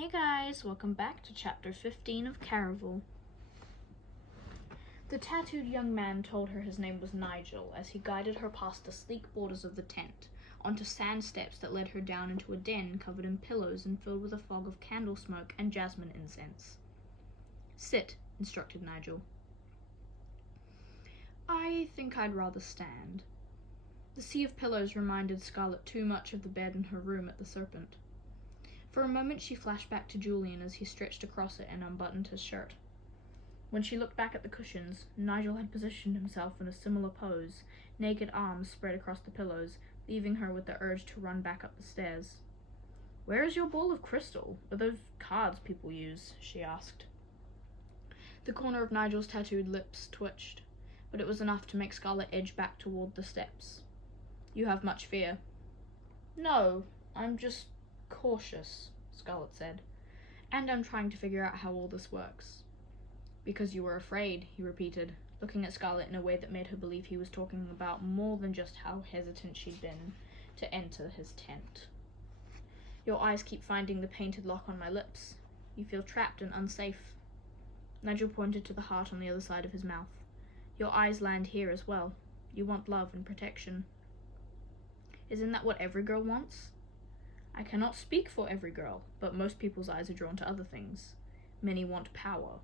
Hey guys, welcome back to chapter 15 of Caraval. The tattooed young man told her his name was Nigel as he guided her past the sleek borders of the tent, onto sand steps that led her down into a den covered in pillows and filled with a fog of candle smoke and jasmine incense. Sit, instructed Nigel. I think I'd rather stand. The sea of pillows reminded Scarlet too much of the bed in her room at the Serpent. For a moment she flashed back to Julian as he stretched across it and unbuttoned his shirt. When she looked back at the cushions, Nigel had positioned himself in a similar pose, naked arms spread across the pillows, leaving her with the urge to run back up the stairs. "Where is your ball of crystal? Are those cards people use?" she asked. The corner of Nigel's tattooed lips twitched, but it was enough to make Scarlet edge back toward the steps. "You have much fear." "No, I'm just cautious," Scarlet said. "And I'm trying to figure out how all this works." "Because you were afraid," he repeated, looking at Scarlet in a way that made her believe he was talking about more than just how hesitant she'd been to enter his tent. "Your eyes keep finding the painted lock on my lips. You feel trapped and unsafe." Nigel pointed to the heart on the other side of his mouth. "Your eyes land here as well. You want love and protection." "Isn't that what every girl wants?" "I cannot speak for every girl, but most people's eyes are drawn to other things. Many want power."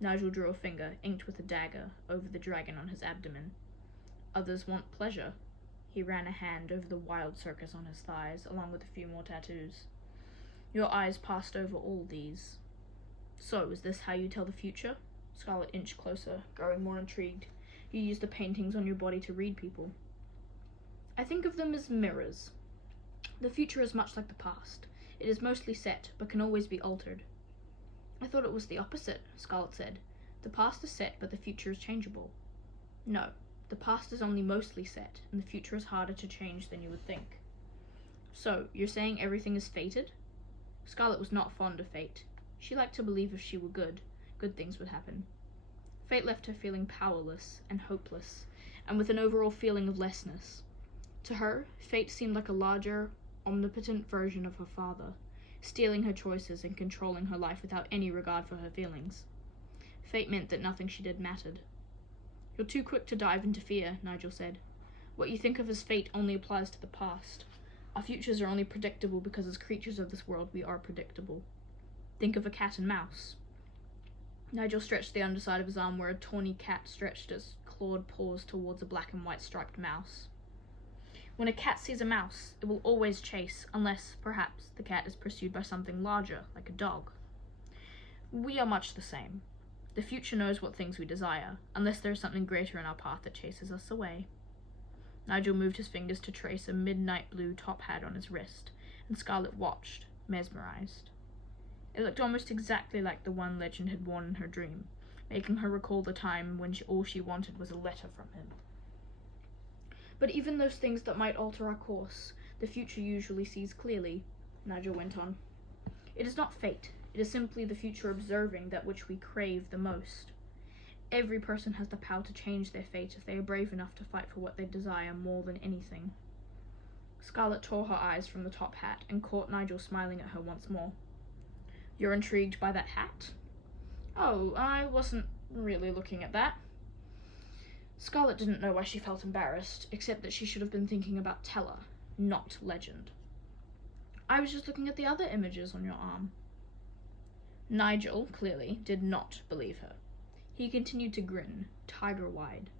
Nigel drew a finger, inked with a dagger, over the dragon on his abdomen. "Others want pleasure." He ran a hand over the wild circus on his thighs, along with a few more tattoos. "Your eyes passed over all these." "So, is this how you tell the future?" Scarlet inched closer, growing more intrigued. "You use the paintings on your body to read people." "I think of them as mirrors. The future is much like the past. It is mostly set, but can always be altered." "I thought it was the opposite," Scarlet said. "The past is set, but the future is changeable." "No, the past is only mostly set, and the future is harder to change than you would think." "So, you're saying everything is fated?" Scarlet was not fond of fate. She liked to believe if she were good things would happen. Fate left her feeling powerless and hopeless, and with an overall feeling of lessness. To her, fate seemed like a larger, omnipotent version of her father, stealing her choices and controlling her life without any regard for her feelings. Fate meant that nothing she did mattered. "You're too quick to dive into fear," Nigel said. "What you think of as fate only applies to the past. Our futures are only predictable because as creatures of this world we are predictable. Think of a cat and mouse." Nigel stretched the underside of his arm where a tawny cat stretched its clawed paws towards a black and white striped mouse. "When a cat sees a mouse, it will always chase, unless, perhaps, the cat is pursued by something larger, like a dog. We are much the same. The future knows what things we desire, unless there is something greater in our path that chases us away." Nigel moved his fingers to trace a midnight blue top hat on his wrist, and Scarlet watched, mesmerized. It looked almost exactly like the one Legend had worn in her dream, making her recall the time when all she wanted was a letter from him. "But even those things that might alter our course, the future usually sees clearly," Nigel went on. "It is not fate, it is simply the future observing that which we crave the most. Every person has the power to change their fate if they are brave enough to fight for what they desire more than anything." Scarlet tore her eyes from the top hat and caught Nigel smiling at her once more. "You're intrigued by that hat?" "Oh, I wasn't really looking at that." Scarlet didn't know why she felt embarrassed, except that she should have been thinking about Tella, not Legend. "I was just looking at the other images on your arm." Nigel, clearly, did not believe her. He continued to grin, tiger-wide.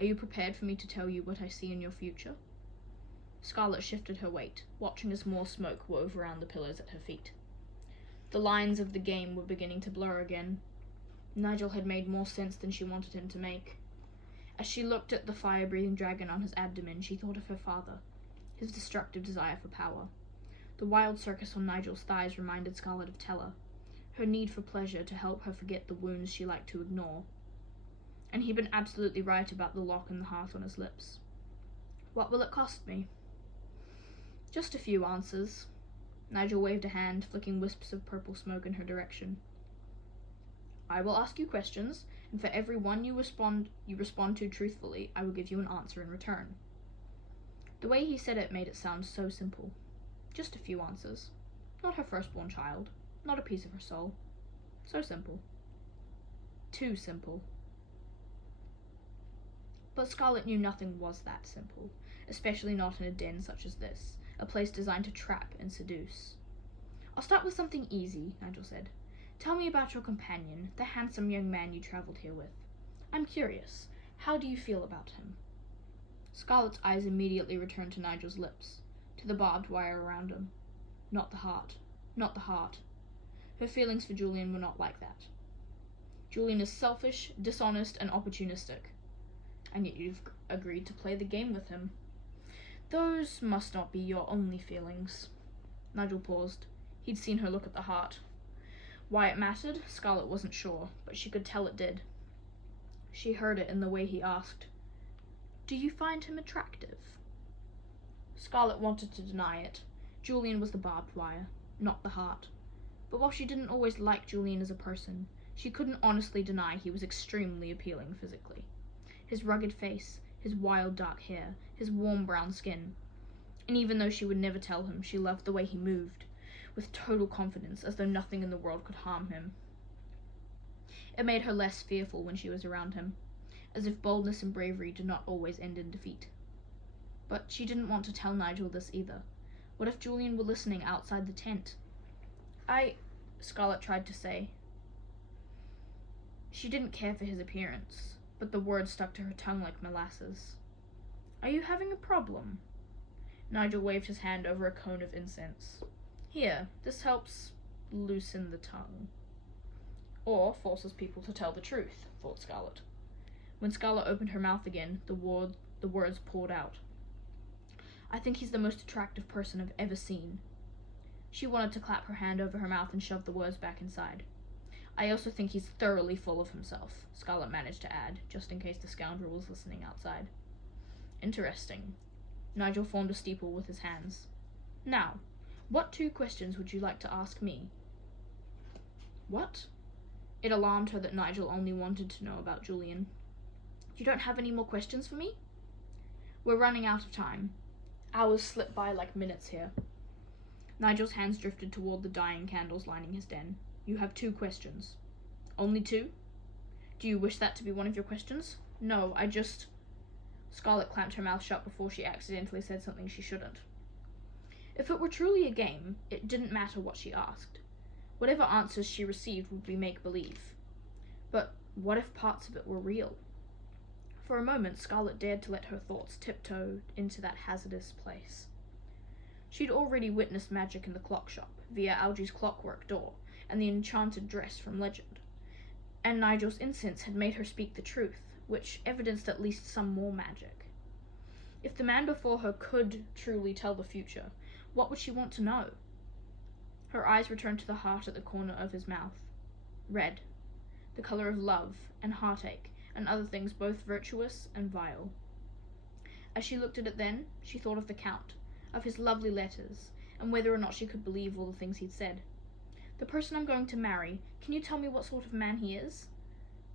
"Are you prepared for me to tell you what I see in your future?" Scarlet shifted her weight, watching as more smoke wove around the pillows at her feet. The lines of the game were beginning to blur again. Nigel had made more sense than she wanted him to make. As she looked at the fire-breathing dragon on his abdomen, she thought of her father, his destructive desire for power. The wild circus on Nigel's thighs reminded Scarlet of Tella, her need for pleasure to help her forget the wounds she liked to ignore. And he'd been absolutely right about the lock and the heart on his lips. "What will it cost me?" "Just a few answers." Nigel waved a hand, flicking wisps of purple smoke in her direction. "I will ask you questions, and for every one you respond to truthfully, I will give you an answer in return." The way he said it made it sound so simple. Just a few answers. Not her firstborn child. not a piece of her soul. So simple. Too simple. But Scarlet knew nothing was that simple, especially not in a den such as this, a place designed to trap and seduce. "I'll start with something easy," Nigel said. "Tell me about your companion, the handsome young man you travelled here with. I'm curious. How do you feel about him?" Scarlet's eyes immediately returned to Nigel's lips, to the barbed wire around him. Not the heart. Not the heart. Her feelings for Julian were not like that. Julian is selfish, dishonest, and opportunistic. And yet you've agreed to play the game with him. Those must not be your only feelings. Nigel paused. He'd seen her look at the heart. Why it mattered, Scarlet wasn't sure, but she could tell it did. She heard it in the way he asked, "Do you find him attractive?" Scarlet wanted to deny it. Julian was the barbed wire, not the heart. But while she didn't always like Julian as a person, she couldn't honestly deny he was extremely appealing physically. His rugged face, his wild dark hair, his warm brown skin. And even though she would never tell him, she loved the way he moved, with total confidence, as though nothing in the world could harm him. It made her less fearful when she was around him, as if boldness and bravery did not always end in defeat. But she didn't want to tell Nigel this either. What if Julian were listening outside the tent? Scarlet tried to say. She didn't care for his appearance, but the words stuck to her tongue like molasses. "Are you having a problem?" Nigel waved his hand over a cone of incense. "Here, this helps loosen the tongue." Or forces people to tell the truth, thought Scarlet. When Scarlet opened her mouth again, the words poured out. "I think he's the most attractive person I've ever seen." She wanted to clap her hand over her mouth and shove the words back inside. "I also think he's thoroughly full of himself," Scarlet managed to add, just in case the scoundrel was listening outside. "Interesting." Nigel formed a steeple with his hands. "Now, what 2 questions would you like to ask me?" "What?" It alarmed her that Nigel only wanted to know about Julian. "You don't have any more questions for me?" "We're running out of time. Hours slip by like minutes here." Nigel's hands drifted toward the dying candles lining his den. "You have 2 questions." "Only 2? Do you wish that to be one of your questions?" "No, I just..." Scarlet clamped her mouth shut before she accidentally said something she shouldn't. If it were truly a game, it didn't matter what she asked. Whatever answers she received would be make-believe. But what if parts of it were real? For a moment, Scarlet dared to let her thoughts tiptoe into that hazardous place. She'd already witnessed magic in the clock shop, via Algy's clockwork door, and the enchanted dress from legend. And Nigel's incense had made her speak the truth, which evidenced at least some more magic. If the man before her could truly tell the future, what would she want to know? Her eyes returned to the heart at the corner of his mouth. Red, the color of love and heartache, and other things both virtuous and vile. As she looked at it then, she thought of the Count, of his lovely letters, and whether or not she could believe all the things he'd said. "The person I'm going to marry, can you tell me what sort of man he is?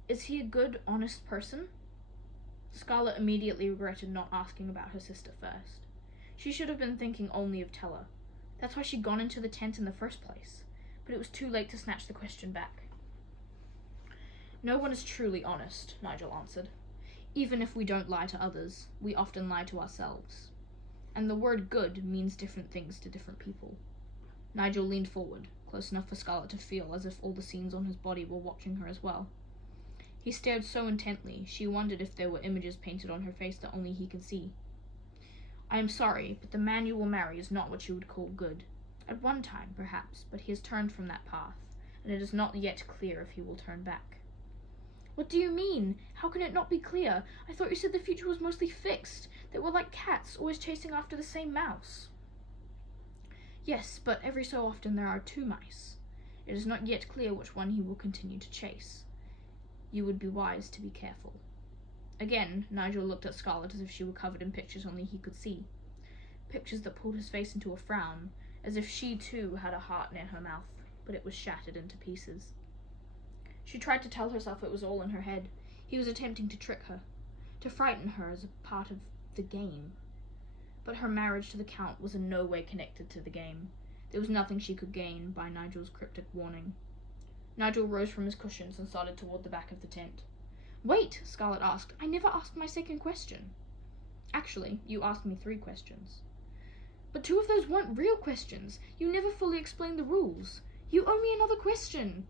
Is he a good, honest person?" Scarlet immediately regretted not asking about her sister first. She should have been thinking only of Tella. That's why she'd gone into the tent in the first place. But it was too late to snatch the question back. "No one is truly honest," Nigel answered. "Even if we don't lie to others, we often lie to ourselves. And the word good means different things to different people." Nigel leaned forward, close enough for Scarlet to feel as if all the scenes on his body were watching her as well. He stared so intently, she wondered if there were images painted on her face that only he could see. "I am sorry, but the man you will marry is not what you would call good. At one time, perhaps, but he has turned from that path, and it is not yet clear if he will turn back." "What do you mean? How can it not be clear? I thought you said the future was mostly fixed, that we're like cats, always chasing after the same mouse." "Yes, but every so often there are 2 mice. It is not yet clear which one he will continue to chase. You would be wise to be careful." Again, Nigel looked at Scarlet as if she were covered in pictures only he could see. Pictures that pulled his face into a frown, as if she too had a heart near her mouth, but it was shattered into pieces. She tried to tell herself it was all in her head. He was attempting to trick her, to frighten her as a part of the game. But her marriage to the Count was in no way connected to the game. There was nothing she could gain by Nigel's cryptic warning. Nigel rose from his cushions and started toward the back of the tent. "Wait," Scarlet asked. "I never asked my second question." "Actually, you asked me 3 questions." "But 2 of those weren't real questions. You never fully explained the rules. You owe me another question."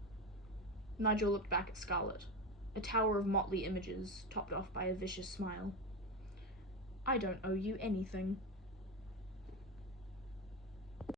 Nigel looked back at Scarlet, a tower of motley images, topped off by a vicious smile. "I don't owe you anything."